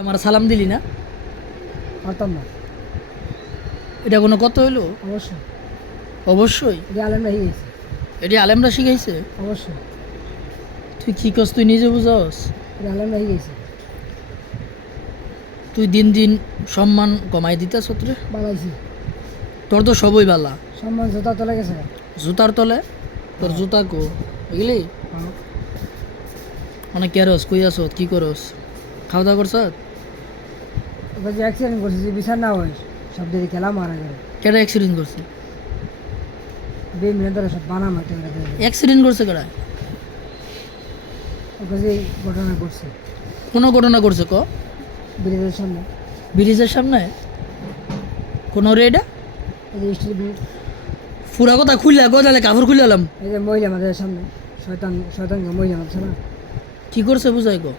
আমার সালাম দিলি না? পারতাম না। এটা কোনো কথা হইলো? অবশ্যই অবশ্যই এটা আলেমরা শিখেছে। এটি আলেমরা শিখাইছে। অবশ্যই তুই কি করছ? তুই নিজে বুঝস? এটা আলেমরা শিখেছে। তুই দিন দিন সম্মান কমাই দিতেছ রে। বানাইছি তোর তো সবই বালা। সম্মান জোতা তোলা গেছে না। জুতার তলে তোর জুতা কো বুঝলি? মানে কেরস কই আস কি করস? খাওয়া দাওয়া করছ? ওকে যে অ্যাক্সিডেন্ট করছে যে বিচার না হয় সব দিকে খেলা মারা গেল। কেডা অ্যাক্সিডেন্ট করছে? বেমিনে ধরে সব বানা মারতে গেলে অ্যাক্সিডেন্ট করছে কেডা? ওকে যে ঘটনা করছে কোনো ঘটনা করছে ক? ব্রিজের সামনে। ব্রিজের সামনে? কোন রে এটা? এই যে স্টিল ব্রিজ, পুরা কথা খুললে গজালে কাপড় খুলে এলাম। এই যে মহিলা আমাদের সামনে শয়তানকে মহিলা মারছে না। কি করছে বুঝাই গো?